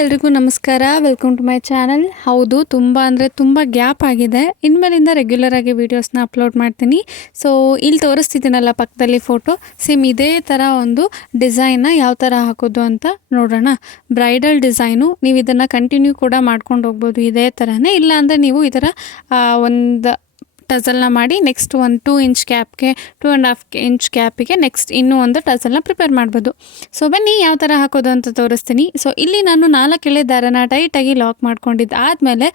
ಎಲ್ರಿಗೂ ನಮಸ್ಕಾರ. Welcome to my channel. ಹೌದು, ತುಂಬ ಗ್ಯಾಪ್ ಆಗಿದೆ. ಇನ್ಮೇಲಿಂದ ರೆಗ್ಯುಲರ್ ಆಗಿ ವೀಡಿಯೋಸ್ನ ಅಪ್ಲೋಡ್ ಮಾಡ್ತೀನಿ. ಸೊ ಇಲ್ಲಿ ತೋರಿಸ್ತಿದ್ದೀನಲ್ಲ ಪಕ್ಕದಲ್ಲಿ ಫೋಟೋ, ಸೇಮ್ ಇದೇ ಥರ ಒಂದು ಡಿಸೈನ್ನ ಯಾವ ಥರ ಹಾಕೋದು ಅಂತ ನೋಡೋಣ. ಬ್ರೈಡಲ್ ಡಿಸೈನು, ನೀವು ಇದನ್ನು ಕಂಟಿನ್ಯೂ ಕೂಡ ಮಾಡ್ಕೊಂಡು ಹೋಗ್ಬೋದು ಇದೇ ಥರನೇ. ಇಲ್ಲಾಂದರೆ ನೀವು ಈ ಥರ ಒಂದು ಟಸಲ್ನ ಮಾಡಿ ನೆಕ್ಸ್ಟ್ ಒಂದು 2 ಇಂಚ್ ಕ್ಯಾಪ್ಗೆ 2.5 ಇಂಚ್ ಕ್ಯಾಪಿಗೆ ನೆಕ್ಸ್ಟ್ ಇನ್ನೂ ಒಂದು ಟಸಲ್ನ ಪ್ರಿಪೇರ್ ಮಾಡ್ಬೋದು. ಸೊ ಬನ್ನಿ ಯಾವ ಥರ ಹಾಕೋದು ಅಂತ ತೋರಿಸ್ತೀನಿ. ಸೊ ಇಲ್ಲಿ ನಾನು 4 ಎಳೆ ದಾರನ ಟೈಟಾಗಿ ಲಾಕ್ ಮಾಡ್ಕೊಂಡಿದ್ದು ಆದಮೇಲೆ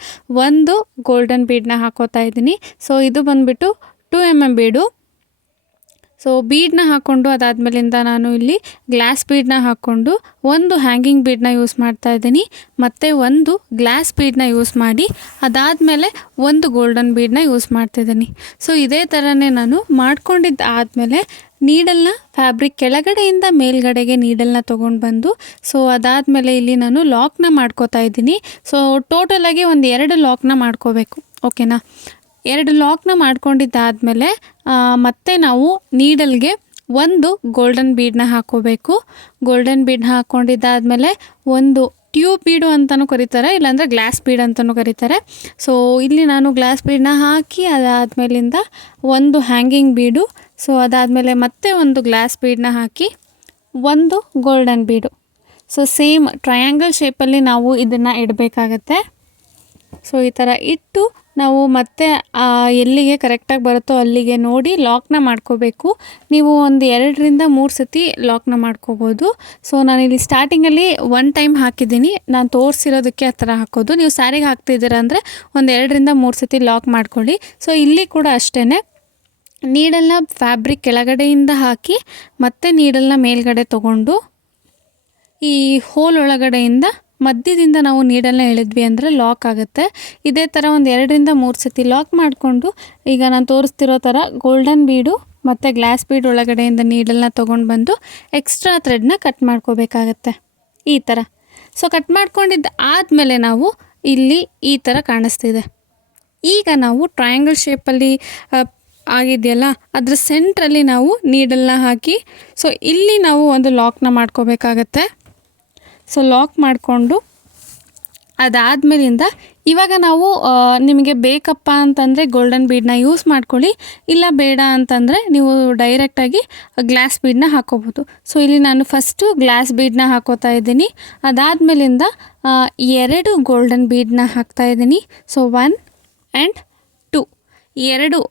ಒಂದು ಗೋಲ್ಡನ್ ಬೀಡನ್ನ ಹಾಕೋತಾ ಇದ್ದೀನಿ. ಸೊ ಇದು ಬಂದುಬಿಟ್ಟು 2 mm ಬೀಡು. ಸೊ ಬೀಡನ್ನ ಹಾಕ್ಕೊಂಡು ಅದಾದಮೇಲಿಂದ ನಾನು ಇಲ್ಲಿ ಗ್ಲಾಸ್ ಬೀಡನ್ನ ಹಾಕ್ಕೊಂಡು ಒಂದು ಹ್ಯಾಂಗಿಂಗ್ ಬೀಡನ್ನ ಯೂಸ್ ಮಾಡ್ತಾ ಇದ್ದೀನಿ, ಮತ್ತು ಒಂದು ಗ್ಲಾಸ್ ಬೀಡನ್ನ ಯೂಸ್ ಮಾಡಿ ಅದಾದಮೇಲೆ ಒಂದು ಗೋಲ್ಡನ್ ಬೀಡನ್ನ ಯೂಸ್ ಮಾಡ್ತಿದ್ದೀನಿ. ಸೊ ಇದೇ ಥರನೇ ನಾನು ಮಾಡ್ಕೊಂಡಿದ್ದು ಆದಮೇಲೆ ನೀಡಲ್ನ ಫ್ಯಾಬ್ರಿಕ್ ಕೆಳಗಡೆಯಿಂದ ಮೇಲ್ಗಡೆಗೆ ನೀಡಲ್ನ ತೊಗೊಂಡು ಬಂದು, ಸೊ ಅದಾದಮೇಲೆ ಇಲ್ಲಿ ನಾನು ಲಾಕ್ನ ಮಾಡ್ಕೋತಾ ಇದ್ದೀನಿ. ಸೊ ಟೋಟಲಾಗಿ ಒಂದು 2 ಲಾಕ್ನ ಮಾಡ್ಕೋಬೇಕು, ಓಕೆನಾ. 2 ಲಾಕ್ನ ಮಾಡ್ಕೊಂಡಿದ್ದಾದಮೇಲೆ ಮತ್ತೆ ನಾವು ನೀಡಲ್ಗೆ ಒಂದು ಗೋಲ್ಡನ್ ಬೀಡನ್ನ ಹಾಕ್ಕೋಬೇಕು. ಗೋಲ್ಡನ್ ಬೀಡ್ ಹಾಕ್ಕೊಂಡಿದ್ದಾದಮೇಲೆ ಒಂದು ಟ್ಯೂಬ್ ಬೀಡು ಅಂತಲೂ ಕರೀತಾರೆ, ಇಲ್ಲಾಂದರೆ ಗ್ಲಾಸ್ ಬೀಡ್ ಅಂತಲೂ ಕರೀತಾರೆ. ಸೊ ಇಲ್ಲಿ ನಾನು ಗ್ಲಾಸ್ ಬೀಡನ್ನ ಹಾಕಿ ಅದಾದಮೇಲಿಂದ ಒಂದು ಹ್ಯಾಂಗಿಂಗ್ ಬೀಡು, ಸೊ ಅದಾದಮೇಲೆ ಮತ್ತೆ ಒಂದು ಗ್ಲಾಸ್ ಬೀಡನ್ನ ಹಾಕಿ ಒಂದು ಗೋಲ್ಡನ್ ಬೀಡು. ಸೊ ಸೇಮ್ ಟ್ರಯಾಂಗಲ್ ಶೇಪಲ್ಲಿ ನಾವು ಇದನ್ನು ಇಡಬೇಕಾಗತ್ತೆ. ಸೊ ಈ ಥರ ಇಟ್ಟು ನಾವು ಮತ್ತೆ ಎಲ್ಲಿಗೆ ಕರೆಕ್ಟಾಗಿ ಬರುತ್ತೋ ಅಲ್ಲಿಗೆ ನೋಡಿ ಲಾಕ್ನ ಮಾಡ್ಕೋಬೇಕು. ನೀವು ಒಂದು 2 ರಿಂದ 3 ಸತಿ ಲಾಕ್ನ ಮಾಡ್ಕೋಬೋದು. ಸೊ ನಾನಿಲ್ಲಿ ಸ್ಟಾರ್ಟಿಂಗಲ್ಲಿ 1 ಟೈಮ್ ಹಾಕಿದ್ದೀನಿ, ನಾನು ತೋರಿಸಿರೋದಕ್ಕೆ ಆ ಥರ ಹಾಕೋದು. ನೀವು ಸ್ಯಾರಿಗೆ ಹಾಕ್ತಿದ್ದೀರಾ ಅಂದರೆ ಒಂದು 2 ರಿಂದ 3 ಸತಿ ಲಾಕ್ ಮಾಡ್ಕೊಳ್ಳಿ. ಸೊ ಇಲ್ಲಿ ಕೂಡ ಅಷ್ಟೇ, ನೀಡಲ್ನ ಫ್ಯಾಬ್ರಿಕ್ ಕೆಳಗಡೆಯಿಂದ ಹಾಕಿ ಮತ್ತೆ ನೀಡಲ್ನ ಮೇಲ್ಗಡೆ ತೊಗೊಂಡು ಈ ಹೋಲ್ ಒಳಗಡೆಯಿಂದ ಮಧ್ಯದಿಂದ ನಾವು ನೀಡಲ್ನ ಎಳೆದ್ವಿ ಅಂದರೆ ಲಾಕ್ ಆಗುತ್ತೆ. ಇದೇ ಥರ ಒಂದು 2 ರಿಂದ 3 ಸತಿ ಲಾಕ್ ಮಾಡಿಕೊಂಡು ಈಗ ನಾನು ತೋರಿಸ್ತಿರೋ ಥರ ಗೋಲ್ಡನ್ ಬೀಡು ಮತ್ತು ಗ್ಲಾಸ್ ಬೀಡ್ ಒಳಗಡೆಯಿಂದ ನೀಡಲ್ನ ತೊಗೊಂಡು ಬಂದು ಎಕ್ಸ್ಟ್ರಾ ಥ್ರೆಡ್ನ ಕಟ್ ಮಾಡ್ಕೋಬೇಕಾಗತ್ತೆ ಈ ಥರ. ಸೊ ಕಟ್ ಮಾಡ್ಕೊಂಡಿದ್ದು ಆದಮೇಲೆ ನಾವು ಇಲ್ಲಿ ಈ ಥರ ಕಾಣಿಸ್ತಿದೆ. ಈಗ ನಾವು ಟ್ರಯಾಂಗಲ್ ಶೇಪಲ್ಲಿ ಆಗಿದೆಯಲ್ಲ ಅದರ ಸೆಂಟ್ರಲ್ಲಿ ನಾವು ನೀಡಲ್ನ ಹಾಕಿ ಸೊ ಇಲ್ಲಿ ನಾವು ಒಂದು ಲಾಕ್ನ ಮಾಡ್ಕೋಬೇಕಾಗತ್ತೆ. ಸೊ ಲಾಕ್ ಮಾಡಿಕೊಂಡು ಅದಾದಮೇಲಿಂದ ಇವಾಗ ನಾವು ನಿಮಗೆ ಬೇಕಪ್ಪ ಅಂತಂದರೆ ಗೋಲ್ಡನ್ ಬೀಡನ್ನ ಯೂಸ್ ಮಾಡ್ಕೊಳ್ಳಿ, ಇಲ್ಲ ಬೇಡ ಅಂತಂದರೆ ನೀವು ಡೈರೆಕ್ಟಾಗಿ ಗ್ಲಾಸ್ ಬೀಡನ್ನ ಹಾಕೋಬೋದು. ಸೊ ಇಲ್ಲಿ ನಾನು ಫಸ್ಟು ಗ್ಲಾಸ್ ಬೀಡನ್ನ ಹಾಕೋತಾ ಇದ್ದೀನಿ, ಅದಾದಮೇಲಿಂದ 2 ಗೋಲ್ಡನ್ ಬೀಡನ್ನ ಹಾಕ್ತಾಯಿದ್ದೀನಿ. ಸೊ 1 ಆ್ಯಂಡ್ 2 2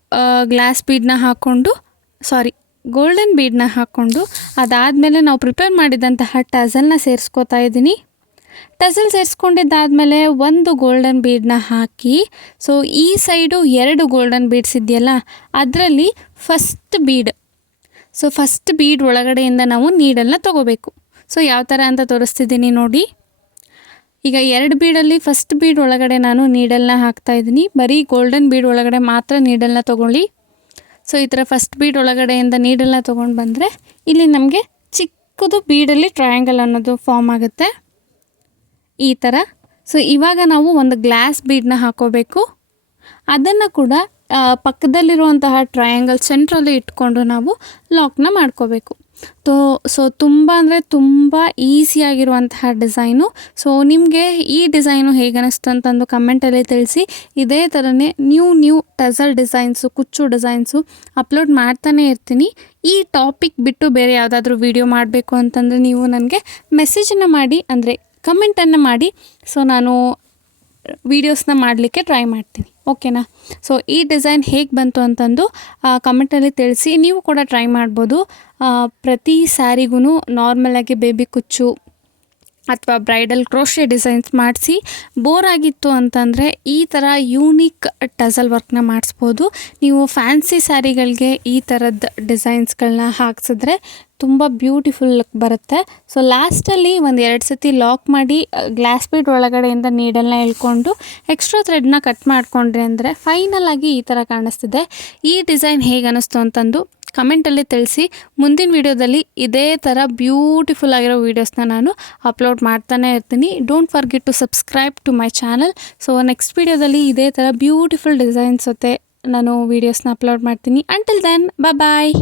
ಗ್ಲಾಸ್ ಬೀಡನ್ನ ಹಾಕ್ಕೊಂಡು ಗೋಲ್ಡನ್ ಬೀಡನ್ನ ಹಾಕ್ಕೊಂಡು ಅದಾದಮೇಲೆ ನಾವು ಪ್ರಿಪೇರ್ ಮಾಡಿದಂತಹ ಟಸಲ್ನ ಸೇರಿಸ್ಕೋತಾ ಇದ್ದೀನಿ. ಟಸಲ್ ಸೇರಿಸ್ಕೊಂಡಿದ್ದಾದಮೇಲೆ ಒಂದು ಗೋಲ್ಡನ್ ಬೀಡನ್ನ ಹಾಕಿ ಸೊ ಈ ಸೈಡು 2 ಗೋಲ್ಡನ್ ಬೀಡ್ಸ್ ಇದೆಯಲ್ಲ ಅದರಲ್ಲಿ ಫಸ್ಟ್ ಬೀಡ್ ಒಳಗಡೆಯಿಂದ ನಾವು ನೀಡಲ್ನ ತೊಗೋಬೇಕು. ಸೊ ಯಾವ ಥರ ಅಂತ ತೋರಿಸ್ತಿದ್ದೀನಿ ನೋಡಿ. ಈಗ 2 ಬೀಡಲ್ಲಿ ಫಸ್ಟ್ ಬೀಡ್ ಒಳಗಡೆ ನಾನು ನೀಡಲ್ನ ಹಾಕ್ತಾಯಿದ್ದೀನಿ. ಬರೀ ಗೋಲ್ಡನ್ ಬೀಡ್ ಒಳಗಡೆ ಮಾತ್ರ ನೀಡಲ್ನ ತೊಗೊಳ್ಳಿ. ಸೊ ಈ ಥರ ಫಸ್ಟ್ ಬೀಡ್ ಒಳಗಡೆಯಿಂದ ನೀಡಲ್ನ ತೊಗೊಂಡು ಬಂದರೆ ಇಲ್ಲಿ ನಮಗೆ ಚಿಕ್ಕದು ಬೀಡಲ್ಲಿ ಟ್ರಯಾಂಗಲ್ ಅನ್ನೋದು ಫಾರ್ಮ್ ಆಗುತ್ತೆ ಈ ಥರ. ಸೊ ಇವಾಗ ನಾವು ಒಂದು ಗ್ಲಾಸ್ ಬೀಡನ್ನ ಹಾಕೋಬೇಕು. ಅದನ್ನು ಕೂಡ ಪಕ್ಕದಲ್ಲಿರುವಂತಹ ಟ್ರಯಾಂಗಲ್ ಸೆಂಟ್ರಲ್ಲಿ ಇಟ್ಕೊಂಡು ನಾವು ಲಾಕ್ನ ಮಾಡ್ಕೋಬೇಕು. ಸೊ ತುಂಬ ಅಂದರೆ ತುಂಬ ಈಸಿಯಾಗಿರುವಂತಹ ಡಿಸೈನು. ಸೊ ನಿಮಗೆ ಈ ಡಿಸೈನು ಹೇಗೆ ಅನ್ನಿಸ್ತು ಅಂತಂದು ಕಮೆಂಟಲ್ಲಿ ತಿಳಿಸಿ. ಇದೇ ಥರನೇ ನ್ಯೂ ಟಸಲ್ ಡಿಸೈನ್ಸು, ಕುಚ್ಚು ಡಿಸೈನ್ಸು ಅಪ್ಲೋಡ್ ಮಾಡ್ತಾನೇ ಇರ್ತೀನಿ. ಈ ಟಾಪಿಕ್ ಬಿಟ್ಟು ಬೇರೆ ಯಾವುದಾದ್ರೂ ವೀಡಿಯೋ ಮಾಡಬೇಕು ಅಂತಂದರೆ ನೀವು ನನಗೆ ಮೆಸೇಜನ್ನು ಮಾಡಿ, ಅಂದರೆ ಕಮೆಂಟನ್ನು ಮಾಡಿ. ಸೊ ನಾನು ವೀಡಿಯೋಸ್ನ ಮಾಡಲಿಕ್ಕೆ ಟ್ರೈ ಮಾಡ್ತೀನಿ, ಓಕೆನಾ. ಸೊ ಈ ಡಿಸೈನ್ ಹೇಗೆ ಬಂತು ಅಂತಂದು ಕಮೆಂಟಲ್ಲಿ ತಿಳಿಸಿ. ನೀವು ಕೂಡ ಟ್ರೈ ಮಾಡ್ಬೋದು. ಪ್ರತಿ ಸ್ಯಾರಿಗೂ ನಾರ್ಮಲಾಗಿ ಬೇಬಿ ಕುಚ್ಚು ಅಥವಾ ಬ್ರೈಡಲ್ ಕ್ರೋಶೆ ಡಿಸೈನ್ಸ್ ಮಾಡಿಸಿ ಬೋರ್ ಆಗಿತ್ತು ಅಂತಂದರೆ ಈ ಥರ ಯೂನಿಕ್ ಟಸಲ್ ವರ್ಕ್ನ ಮಾಡಿಸ್ಬೋದು. ನೀವು ಫ್ಯಾನ್ಸಿ ಸ್ಯಾರಿಗಳಿಗೆ ಈ ಥರದ ಡಿಸೈನ್ಸ್ಗಳನ್ನ ಹಾಕ್ಸಿದ್ರೆ ತುಂಬ ಬ್ಯೂಟಿಫುಲ್ ಲುಕ್ ಬರುತ್ತೆ. ಸೊ ಲಾಸ್ಟಲ್ಲಿ ಒಂದು 2 ಸತಿ ಲಾಕ್ ಮಾಡಿ ಗ್ಲಾಸ್ ಬೀಡ್ ಒಳಗಡೆಯಿಂದ ನೀಡಲ್ನ ಎಳ್ಕೊಂಡು ಎಕ್ಸ್ಟ್ರಾ ಥ್ರೆಡ್ನ ಕಟ್ ಮಾಡಿಕೊಂಡ್ರಿ ಅಂದರೆ ಫೈನಲ್ ಆಗಿ ಈ ಥರ ಕಾಣಿಸ್ತಿದೆ. ಈ ಡಿಸೈನ್ ಹೇಗೆ ಅನ್ನಿಸ್ತು ಅಂತಂದು ಕಮೆಂಟಲ್ಲಿ ತಿಳಿಸಿ. ಮುಂದಿನ ವೀಡಿಯೋದಲ್ಲಿ ಇದೇ ಥರ ಬ್ಯೂಟಿಫುಲ್ ಆಗಿರೋ ವೀಡಿಯೋಸ್ನ ನಾನು ಅಪ್ಲೋಡ್ ಮಾಡ್ತಾನೆ ಇರ್ತೀನಿ. Don't forget to subscribe to my channel. So next ವೀಡಿಯೋದಲ್ಲಿ ಇದೇ ಥರ ಬ್ಯೂಟಿಫುಲ್ ಡಿಸೈನ್ಸ್ ಜೊತೆ ನಾನು ವೀಡಿಯೋಸ್ನ ಅಪ್ಲೋಡ್ ಮಾಡ್ತೀನಿ. ಅಂಟಿಲ್ ದೆನ್ ಬಾಯ್.